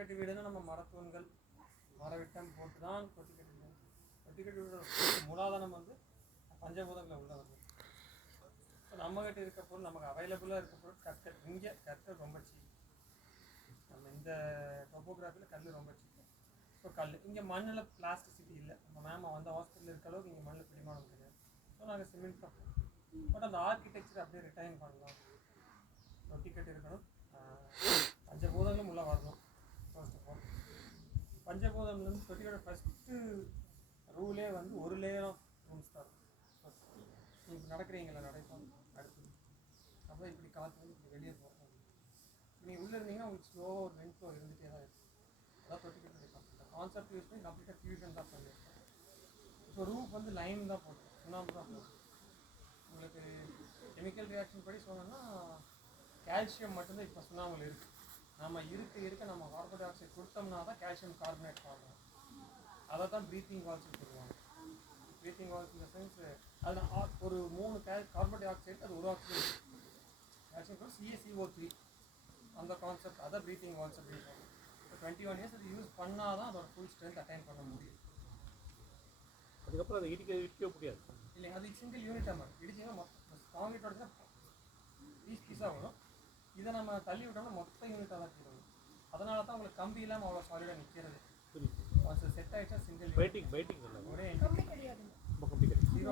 கட்டி வீடுன்னு நம்ம மரத்தூண்கள் மரவிட்டம் போட்டு தான் தொட்டி கட்டி வீடு. தொட்டி கட்டி வீடோட மூலாதாரம் வந்து பஞ்சபூதங்களை உள்ள வருது. ஸோ நம்மகிட்ட இருக்க பொருள் நமக்கு அவைலபிளாக இருக்க பொருள் கற்கள். இங்கே கற்கள் ரொம்ப சீப். நம்ம இந்த டொப்போகிராஃபியில் கல் ரொம்ப சீப். ஸோ கல் இங்கே மண்ணில் பிளாஸ்டிசிட்டி இல்லை. நம்ம மேம் அந்த ஹாஸ்பிட்டல் இருக்க அளவுக்கு இங்கே மண்ணில் பிடிமானம் கிடையாது. ஸோ நாங்கள் சிமெண்ட் தான் போடுறோம். பட் அந்த ஆர்கிடெக்சர் அப்படியே ரிட்டைன் பண்ணலாம். தொட்டி கட்டி இருக்கணும், பஞ்சபூதங்களும் உள்ளே வரணும். ஃபர்ஸ்ட் ஆஃப் ஆல் பஞ்சபூதம்லேருந்து தொட்டியோட ஃபஸ்ட்டு ரூலே வந்து ஒரு லேயர் ஆஃப் ரூம்ஸ் தான் இருக்கும். நீங்கள் நடக்கிறீங்களா நடைப்போம் அடுத்து அப்போ இப்படி காற்று வந்து இப்படி வெளியே போகும். நீங்கள் உள்ளே இருந்தீங்கன்னா உங்களுக்கு ஸ்லோவாக ஒரு வெண்ட் ஃப்ளோ இருந்துகிட்டே தான் இருக்கும். அதான் தொட்டி கட்டி கம்ப்ளீட்டாக கான்செப்ட் யூஸ் பண்ணி கம்ப்ளீட்டாக ஃபியூஷன் தான் பண்ணியிருக்கோம். இப்போ ரூஃப் வந்து லைன் தான் போட்டோம், சுண்ணாம்பு தான் போட்டோம். உங்களுக்கு கெமிக்கல் ரியாக்ஷன் படி சொன்னோன்னா கால்சியம் மட்டும்தான் இப்போ சுண்ணாம்பில் இருக்குது. நம்ம இருக்க நம்ம கார்பன் டை ஆக்சைடு கொடுத்தோம்னா தான் கால்சியம் கார்பனேட் பண்ணணும். அதை தான் ப்ரீத்திங் வால்ஸ் சொல்லுவாங்க. ப்ரீத்திங் வால்ஸ் இந்த சென்ஸ் அதில் ஒரு 3 கார்பன் டை ஆக்சைடு அது ஒரு ஆக்சிஜன் கால்சியம் CaCO3 அந்த கான்செப்ட் அதை ப்ரீத்திங் வால்ஸ் அப்படின்னு சொல்லுவாங்க. 21 இயர்ஸ் அது யூஸ் பண்ணால் தான் அதோட ஃபுல் ஸ்ட்ரென்த் அட்டைன் பண்ண முடியும். அதுக்கப்புறம் அதை இடிக்க முடியாது இல்லைங்க, அது சிங்கிள் யூனிட் நம்ம இடிச்சிங்கன்னா காங்கிரீட் உடச்சுன்னா பீஸாக வரும். இதை நம்ம தள்ளி விட்டோம்னா மொத்த யூனிட்டாக தான் கீழே வரும். அதனால தான் உங்களுக்கு கம்பி இல்லாமல் அவ்வளோ சாலிடாக நிற்கிறது. ஒன்ஸ் செட் ஆகிட்டா சிங்கிள் பைட்டிங் ஒரே கம்பி கிடையாது. ஜீரோ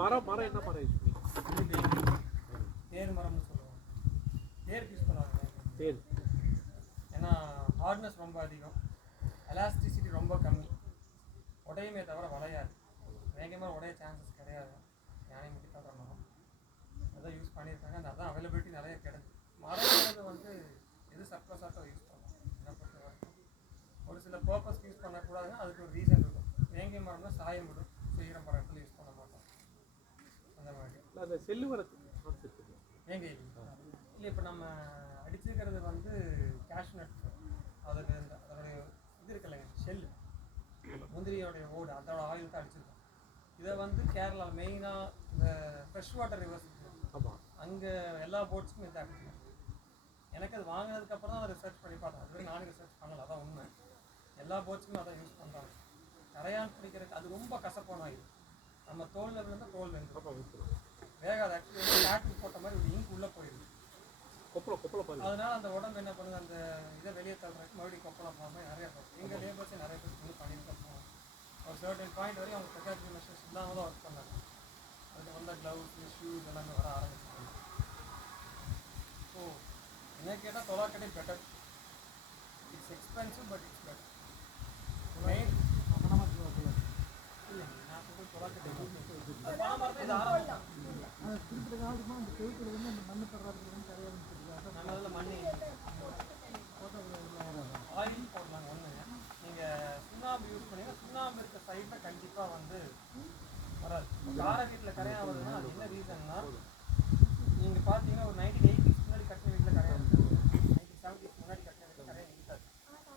மரம் என்ன மரம் யூஸ் பண்ணி தேர் மரம்னு சொல்லுவாங்க. தேருக்கு யூஸ் பண்ணுவாங்க. தேர் ஏன்னா ஹார்ட்னஸ் ரொம்ப அதிகம், எலாஸ்டிசிட்டி ரொம்ப கம்மி, உடையுமே தவிர வளையாது. வேகமாக உடைய சான்சஸ் கிடையாது. யானை முக்கியத்தான் பண்ணணும் அதான் யூஸ் பண்ணியிருக்காங்க. அந்த அதான் அவைலபிலிட்டி நிறைய கிடையாது. மரங்கிறது வந்து எது சர்ப்ளஸாக யூஸ் பண்ணலாம். என்ன பொறுத்த வரைக்கும் ஒரு சில பர்பஸ்க்கு யூஸ் பண்ணக்கூடாதுன்னா அதுக்கு ஒரு ரீசன் இருக்கும். வேங்கை மரம்னா சாயம் விடும், ஈரம் பட இடத்துல யூஸ் பண்ண மாட்டோம். அந்த மாதிரி அந்த செல்லு வரது வேங்கை இல்லை. இப்போ நம்ம அடிச்சுக்கிறது வந்து கேஷ்நட், அதுக்கு இந்த அதோடைய இது இருக்குல்லைங்க ஷெல்லு, முந்திரியோடைய ஓடு, அதோட ஆயில் தான் அடிச்சிருக்கோம். இதை வந்து கேரளா மெயினாக இந்த ஃப்ரெஷ் வாட்டர் ரிவர்ஸ் அங்கே எல்லா போட்ஸுக்கும் இதை அடிச்சிருக்கோம். எனக்கு அது வாங்கினதுக்கப்புறம் தான் அதை ரிசர்ச் பண்ணி பார்த்தேன். அதுவே நானும் ரிசர்ச் பண்ணலை, அதான் உண்மை. எல்லா போட்ஸுக்கும் அதை யூஸ் பண்ணுறாங்க. கரையான் பிடிக்கிறதுக்கு அது ரொம்ப கசப்பான ஆயில். நம்ம தோல் லெவலில் தோல் வெந்துடும், வேகாது. ஆக்சுவலி வந்து பேட்டரி போட்ட மாதிரி ஒரு இங்க் உள்ளே போயிடுது, அதனால அந்த உடம்பு என்ன பண்ணுது, அந்த இதை வெளியே தள்ளுறதுக்கு மறுபடியும் கொப்பளம் போகிற மாதிரி நிறைய போகும். எங்கள் லேபர்ஸே நிறைய பேர் இன்னும் பண்ணிட்டு போவோம். ஒரு சர்டன் பாயிண்ட் வரையும் அவங்க ப்ரிகாஷனரி மெஷர்ஸ் இல்லாமல் தான் ஒர்க் பண்ணாங்க. அதுக்கு வந்த க்ளவுஸ் ஷூஸ் எல்லாமே வர ஆரம்பிச்சாங்க. ஸோ என்ன கேட்டால் தொலாக்கட்டை better. It's expensive but it's better. Main இல்லைங்க, நான் சொல்கிறது தொலாக்கட்டை பணம் மரத்தை இது ஆரம்பிக்கும். நம்ம இதில் மண் ஆயில் போடலாங்க. ஒன்றுங்க, நீங்கள் சுண்ணாம்பு யூஸ் பண்ணிங்கன்னா சுண்ணாம்பு இருக்க சைடில் கண்டிப்பாக வந்து வராது. கார வீட்டில் கரையாக வருதுன்னா அது என்ன ரீசன்னா, நீங்கள் பார்த்தீங்கன்னா ஒரு 1980s முன்னாடி கட்டின வீட்டில் கரையாக இருக்காது, 1970s முன்னாடி கட்டின வீட்டில் கரையாக இருக்காது.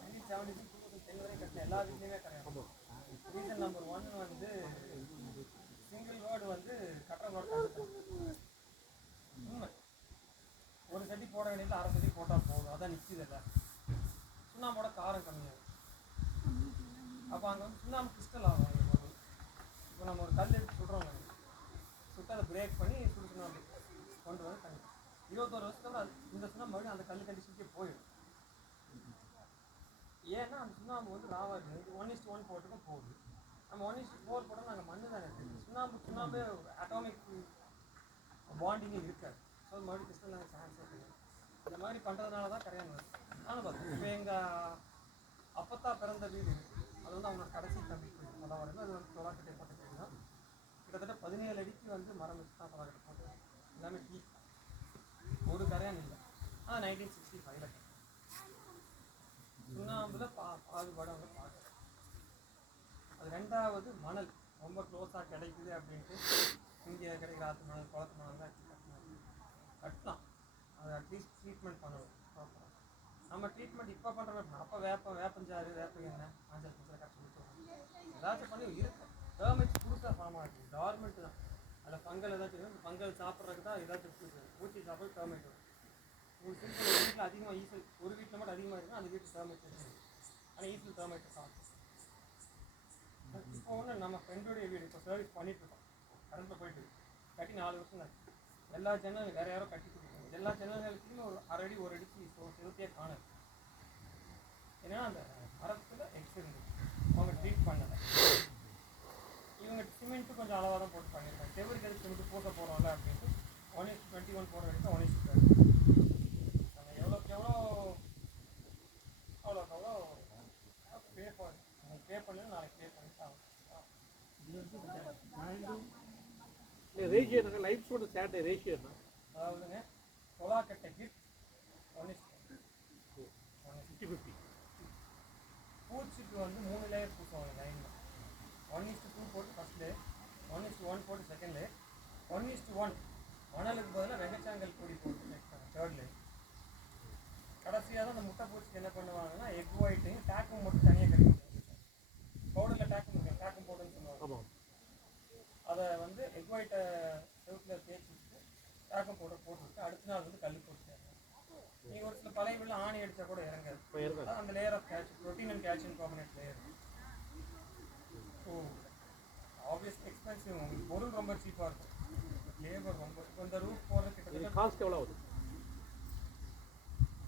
1970s 2010 வரை கட்டின எல்லா வீட்லேயுமே கரையாக. ரீசன் நம்பர் 1 வந்து சிங்கிள் வேர்டு வந்து கட்டுற வேர்டு உண்மை. ஒரு சட்டி போட வேண்டியது அரை சட்டி போட்டால் போதும், அதான் நிற்கிது. இல்லை சுண்ணாம்போட காரம் கம்மியாகும். அப்போ அங்கே வந்து சுண்ணாம்பு கிறிஸ்டல் ஆகும். இப்போ நம்ம ஒரு கல் எடுத்து சுடுறோம், சுட்டு அதை பிரேக் பண்ணி சுடு சுண்ணாம்பு கொண்டு வந்து தண்ணி 21 வருஷத்துக்கு அது இந்த சுண்ணாம்பு மறுபடியும் அந்த கல் கண்டிஷனுக்கே போயிடும். ஏன்னா அந்த சுண்ணாம்பு வந்து ராவாக 1:1 போட்டுக்கும் போகுது. நம்ம 1:4 போட்டால் நாங்கள் மண்ணு தானே இருக்குது. சுண்ணாம்பே அட்டாமிக் பாண்டிங்கே இருக்காது. ஸோ மறுபடியும் கிறிஸ்டல் சான்ஸே கிடையாது. இந்த மாதிரி பண்ணுறதுனால தான் கரையான் வருது. நானும் பார்த்தேன். இப்போ எங்கள் அப்பத்தா பிறந்த வீடு இருக்குது, அது வந்து அவங்களோட கடைசி தம்பி அதான் வருது. அது வந்து தொலாக்கட்டை போட்ட வீடு தான். கிட்டத்தட்ட 17 அடிக்கு வந்து மரம் வச்சு தான் தொலாக்கட்டை போட்டது. எல்லாமே டீ, ஒரு கரையான் இல்லை. ஆனால் 1965 சுண்ணாம்புல பாகுபாடு அவங்க பார்க்குறேன். அது ரெண்டாவது மணல் ரொம்ப க்ளோஸாக கிடைக்குது அப்படின்ட்டு இங்கே கிடைக்கிற ஆற்று மணல் குளத்து மணல் தான் கட்டலாம். அதை அட்லீஸ்ட் ட்ரீட்மெண்ட் பண்ணணும் ப்ராப்பராக. நம்ம ட்ரீட்மெண்ட் இப்போ பண்ணுறோம். அப்போ வேப்பஞ்சாறு வேப்ப எண்ணெய் மஞ்சள் கட்சி கொடுத்துருவோம். ஏதாச்சும் பண்ணி இருக்கு. டர்மெட்ஸ் புதுசாக ஃபார்ம் ஆகுது, டார்மெண்ட் தான். அதில் ஃபங்கல் ஏதாச்சும் ஃபங்கல் சாப்பிட்றதுக்கு தான் ஏதாச்சும் பூச்சி சாப்பிட டெர்மைட் வரும். உங்களுக்கு சிம்பிள் ஒரு வீட்டில் அதிகமாக ஈசல் ஒரு வீட்டில் மட்டும் அதிகமாக இருக்கும், அந்த வீட்டில் டெர்மைட் இருக்கும். ஆனால் ஈசல் டெர்மைட் சாப்பிடும். இப்போ ஒன்று நம்ம ஃப்ரெண்டோடைய வீடு இப்போ சர்வீஸ் பண்ணிட்டுருக்கோம், கரண்ட்டில் போயிட்டு கட்டி 4 வருஷம் தான். எல்லா ஜன்னல் வேறு யாரோ கட்டி கொடுப்பாங்க. எல்லா ஜன்னல்களுக்குமே ஒரு அரை அடி ஒரு அடிக்கு செலுத்தியே காணுது. ஏன்னா அந்த மரத்தில் எக்ஸ் இருந்துச்சு, அவங்க ட்ரீட் பண்ணலை. இவங்க சிமெண்ட்டு கொஞ்சம் அளவாக தான் போட்டு பண்ணியிருக்காங்க. செவருக்கு எது சிமெண்ட்டு போட்ட போகிறோம்ல அப்படின்ட்டு 1:21 போகிற வரைக்கும் 1:12. நம்ம எவ்வளோக்கு எவ்வளோ அவ்வளோக்கு அவ்வளோ பே பண்ணி நாளைக்கு பே பண்ணிட்டு ஆகும். ரேஷியோ என்ன லைஃப் ஸ்டோட சேட்டை ரேஷியோ என்ன? அதாவதுங்க கொலாக்கட்டைக்கு 50-50. பூச்சிக்கு வந்து 3 லேயர் பூசுவாங்க லைனில். 1:2 போட்டு ஃபஸ்ட் லேயர், 1:1 போட்டு செகண்ட் லேயர், 1:1 மணலுக்கு பதிலாக வெங்கச்சாங்கல் பொடி போட்டு நெக்ஸ்ட் தேர்ட் லேயர். கடைசியாக தான் அந்த முட்டை பூச்சிக்கு என்ன பண்ணுவாங்கன்னா எக் ஒயிட்டையும் டேக்கும் மட்டும் தனியாக கிடைக்கும். பவுடரில் டேக்கும் பவுடர்னு சொல்லுவாங்க. அதை வந்து எக் ஒயிட்டை செவுத்தில் தேய்ச்சி விட்டு டேக்கும் பவுடர் போட்டு அடுத்த நாள் வந்து கல் போட்டு நீங்கள் ஒரு சில பழைய வீட்டில் ஆணி அடித்தா கூட இறங்காது. அந்த layer of calcium, protein and calcium carbonate layer. So obvious expensive, உங்களுக்கு பொருள் ரொம்ப சீப்பாக இருக்கும், லேபர் ரொம்ப. இப்போ இந்த ரூஃப் போடுறது கிட்டத்தட்ட காஸ்ட் எவ்வளோ ஆகுது?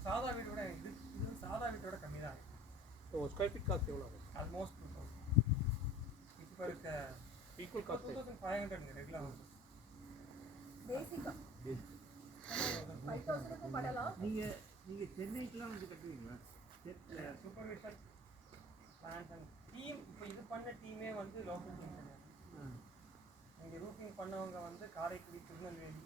சாதா வீடு விட இது சாதா வீட்டோட கம்மி தான். ஸோ ஸ்கொயர் ஃபீட் காஸ்ட் எவ்வளோ ஆகுது? ஆல்மோஸ்ட் 2000. இப்போ இருக்க ஈக்குவல் காஸ்ட் 2500 ரெகுலர் ஹவுஸ் பேசிக்கா 5000க்கு படலாம். நீங்கள் சென்னைக்குலாம் வந்து கட்டுவீங்களா? Supervision plans and team. இப்போ இது பண்ண டீமே வந்து லோக்கல் டீம் கிடையாது. இங்கே ரூஃபிங் பண்ணவங்க வந்து காரைக்குடி, திருநெல்வேலி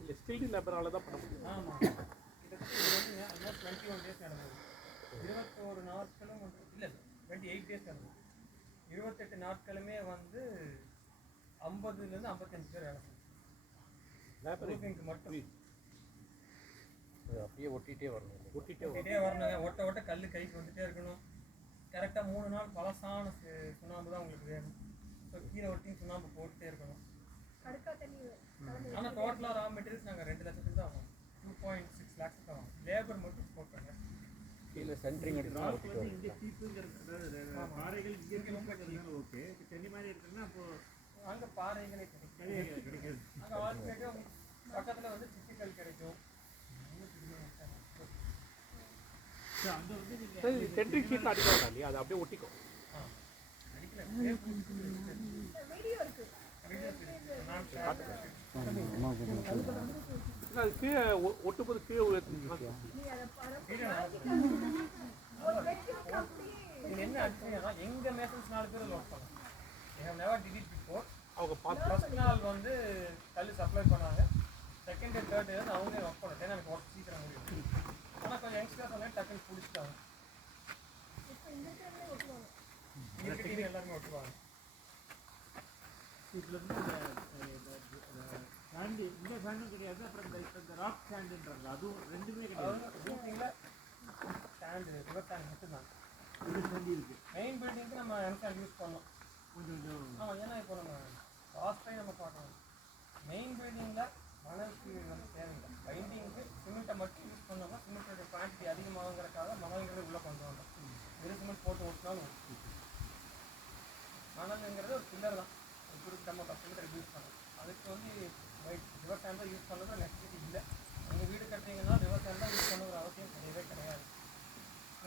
இல்லை ஸ்கில்டு லேபரால தான் பண்ண முடியும். ஆமாம், கிட்டத்தட்ட இது வந்து ஆல்மோஸ்ட் 21 டேஸ் நடந்தது. 21 நாட்களும் இல்லை 28 டேஸ் நடந்தது. 28 நாட்களுமே வந்து 50லேருந்து 55 பேர் வேலை செய்யும் ரூஃபிங்க்கு மட்டும். அப்படியே ஒட்டிகிட்டே வரணும். ஒட்டிகிட்டே வரணுங்க. ஒட்ட கல் கைக்கு வந்துகிட்டே இருக்கணும். கரெக்டாக 3 நாள் பழசான சுண்ணாம்பு தான் உங்களுக்கு வேணும். ஸோ கீழே ஒட்டியும் சுண்ணாம்பு போட்டுகிட்டே இருக்கணும். ஆனால் டோட்டலாக ரா மெட்டீரியல்ஸ் நாங்கள் 2 லட்சத்துக்கு தான் வாங்குவோம். 2.6 lakhs தான் வாங்குவோம். லேபர் மட்டும் போட்டாங்க. கீழே சென்ட்ரிங் வந்து இங்கே சீப்புங்கிறது பாறைகள் இங்கே ரொம்ப ஓகே. இப்போ சென்னை மாதிரி இருக்குன்னா அப்போது அங்கே பாறைகளே கிடைக்கும். கிடைக்காது. அங்கே ஆல்ரெடி பக்கத்தில் வந்து சிப்பிக்கல் கிடைக்கும். அங்கே வந்து நீங்கள் சென்ட்ரிக் ஷீட்டில் அடிக்கலாம் இல்லையா? அது அப்படியே ஒட்டிக்கும். அது கீழே ஒட்டும்போது கீழே என்ன ஆச்சுன்னா எங்கள் மேசன்ஸ் 4 பேர் ஒர்க் பண்ணோம். எங்கள் நெவர் டிட் இட் பிஃபோர். அவங்க பார்த்து ஃபர்ஸ்ட் நாள் வந்து கல் சப்ளை பண்ணாங்க. செகண்ட் அண்ட் தேர்ட் டே அவங்களே ஒர்க் பண்ணேன். ஏன்னா எனக்கு ஒர்க் சீக்கிரம் முடியும். ஆனால் கொஞ்சம் யங்ஸ்டர்ஸ் வந்து டக்குன்னு பிடிச்சிட்டாங்க. எல்லாருமே ஒட்டுவாங்க. இதில் வந்து சாண்டு இந்த சாண்டும் கிடையாது. அப்புறம் இந்த ராக் சாண்டுன்றாங்க, அதுவும் ரெண்டுமே கிடையாது. ரூஃபிங்கில் ஸ்டாண்டு ரிவர் ஸ்டாண்ட் மட்டும்தான் இது சாண்டி இருக்குது. மெயின் பில்டிங்க்கு நம்ம எம்சாண்ட் யூஸ் பண்ணோம் கொஞ்சம் ஆமாம். ஏன்னா இப்போ நம்ம காஸ்ட்டையும் நம்ம பார்க்கணும். மெயின் பில்டிங்கில் மணலுக்கு வந்து தேவையில்லை. பைண்டிங்க்கு சிமெண்ட்டை மட்டும் யூஸ் பண்ணோம்னா சிமெண்ட்டோட குவான்டிட்டி அதிகமாகுங்கிறதுக்காக மணல்ங்கிறது உள்ளே கொண்டு வந்தோம். ஒரு சிமெண்ட் போட்டு ஓட்டினாலும் மணலுங்கிறது ஒரு பில்லர் தான். ஒரு குறிப்பிட்ட நம்ம கஸ்டமர் யூஸ் பண்ணணும். அதுக்கு வந்து ரிவர் சாண்ட் தான் யூஸ் பண்ணுறது நெசசிட்டி இல்லை. நீங்கள் வீடு கட்டுறீங்கன்னா ரிவர் சாண்ட் தான் யூஸ் பண்ணுற அவசியம் கிடையாது.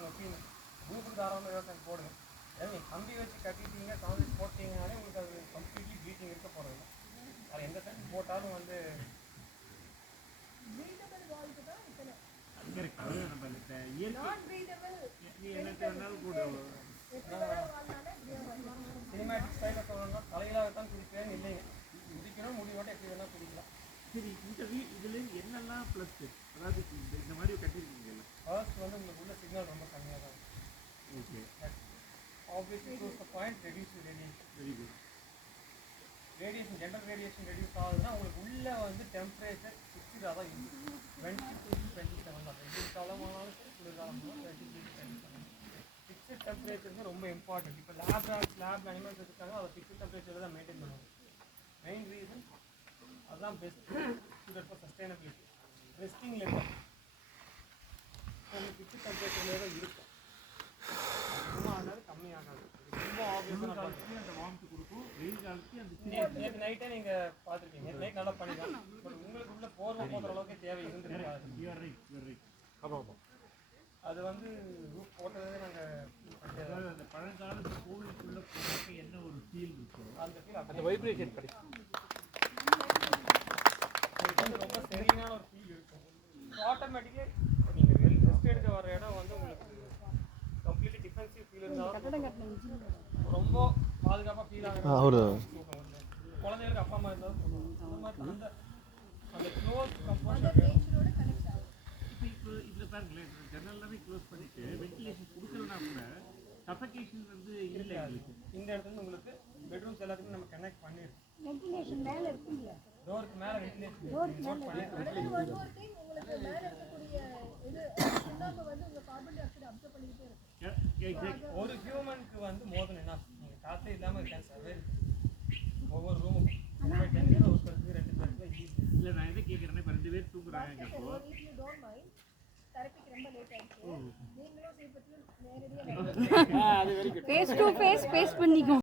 ஒப்பீனியன் ரூஃபுக்கு தாராளமாக ரிவர் சாண்ட் போடுங்க. ஏன்னா நீங்கள் கம்பி வச்சு கட்டிட்டீங்க, கான்கிரீட் போட்டிங்கனாலே உங்களுக்கு அது கம்ப்ளீட்லி பீட்டிங் இருக்க போகிறது. அது எந்த சாண்ட் போட்டாலும் வந்து சினிமேட்டிக் ஸ்டைலில் சொல்லணும்னா தலையிலாகத்தான் குடிப்பேன் இல்லைங்க. குடிக்கணும் முடிவோட எப்படி வேணால் குடிக்கலாம். சரி, இந்த இதில் என்னெல்லாம் ப்ளஸ், அதாவது இந்த மாதிரி கட்டியிருக்கீங்கல்ல, ஃபர்ஸ்ட் வந்து உங்களுக்கு உள்ள சிக்னல் ரொம்ப கம்மியாக தான் இருக்கும். Okay, obviously plus the point reduce radiation. Very good. Radiation general radiation reduce ஆகுதுன்னா உங்களுக்கு உள்ளே வந்து டெம்பரேச்சர் 60 தான் இருக்கும். 22 to 27 தான். வெயில் காலமானாலும் சரி குளிர்காலமானாலும் 22 to 27. 60 ஃபிக்ஸ்ட் டெம்பரேச்சர் ரொம்ப இம்பார்ட்டன்ட். இப்போ லேப் அனிமல்ஸ் இருக்காங்க, அதை ஃபிக்ஸ்ட் டெம்பரேச்சரில் தான் மெயின்டைன் பண்ணுவாங்க. மெயின் ரீசன் அதுதான் best suited for sustainability. Resting level உங்களுக்கு ஃபிக்ஸ்ட் டெம்பரேச்சர்லேயே தான் இருக்கும். ரொம்ப ஆகாது, கம்மியாகாது. ரொம்ப ஆப்வியஸாக அந்த வார்ம்த் கொடுக்கும், வெயில் காலத்துக்கு அந்த நேற்று நைட்டே நீங்கள் பார்த்துருக்கீங்க. நைட் நல்லா பண்ணிக்கலாம். பட் உங்களுக்கு உள்ள போர்வை போகிற அளவுக்கு தேவை இருந்துருக்காது. You are right. ஆமாம் ஆமாம். அது வந்து ரூப் போட்டதே நாங்கள் அதாவது அந்த பழங்காலத்து கோவிலுக்குள்ள போகிறப்ப என்ன ஒரு ஃபீல் இருக்கும் அந்த ஃபீல் அந்த வைப்ரேஷன் கிடைக்கும். உங்களுக்கு வந்து ரொம்ப சரியான ஒரு ஃபீல் இருக்கும். ஆட்டோமேட்டிக்கே நீங்கள் ரெஸ்ட் எடுக்க வர இடம் வந்து உங்களுக்கு கம்ப்ளீட்லி டிஃபென்சிவ் ஃபீல் இருந்தாலும் ரொம்ப பாதுகாப்பாக ஃபீல் ஆகும். குழந்தைகளுக்கு அப்பா அம்மா இருந்தாலும் அந்த மாதிரி அந்த க்ளோஸ் கம்போஸ்ட் நேச்சரோட கனெக்ட் ஆகும். இப்போ இதில் பாருங்களேன், ஜன்னல்லாமே க்ளோஸ் பண்ணிட்டு வென்டிலேஷன் கொடுக்கலனா கூட சஃபகேஷன் வந்து இல்லை எங்களுக்கு. இந்த இடத்துல உங்களுக்கு பெட்ரூம்ஸ் எல்லாத்துக்கும் நம்ம கனெக்ட் பண்ணிடுறோம். வென்டிலேஷன் மேல இருக்குங்க. டோருக்கு மேலே வென்டிலேஷன் அடுத்து one more thing, உங்களுக்கு மேல இருக்கக்கூடிய இது சுண்ணாம்பு வந்து உங்க கார்பன் டை ஆக்சைடு அப்சர்வ் பண்ணிக்கிட்டே இருக்கும். ஒரு ஹியூமனுக்கு வந்து மோர் தென் எனாஃப். நீங்கள் காற்றே இல்லாமல் கேன் சர்வே ஒவ்வொரு ரூமுக்கும் ஒருத்தருக்கு 2 பேருக்கு ஈஸி. இல்லை நான் எதை கேட்குறேன்னா, இப்போ 2 பேர் தூங்குறாங்க அப்போ If you don't mind, தெரபிக்கு ரொம்ப லேட் ஆயிடுச்சு. நீங்களும் சீக்கிரத்துல நேரடியாக அது very good. Face to face face பண்ணிக்கோ.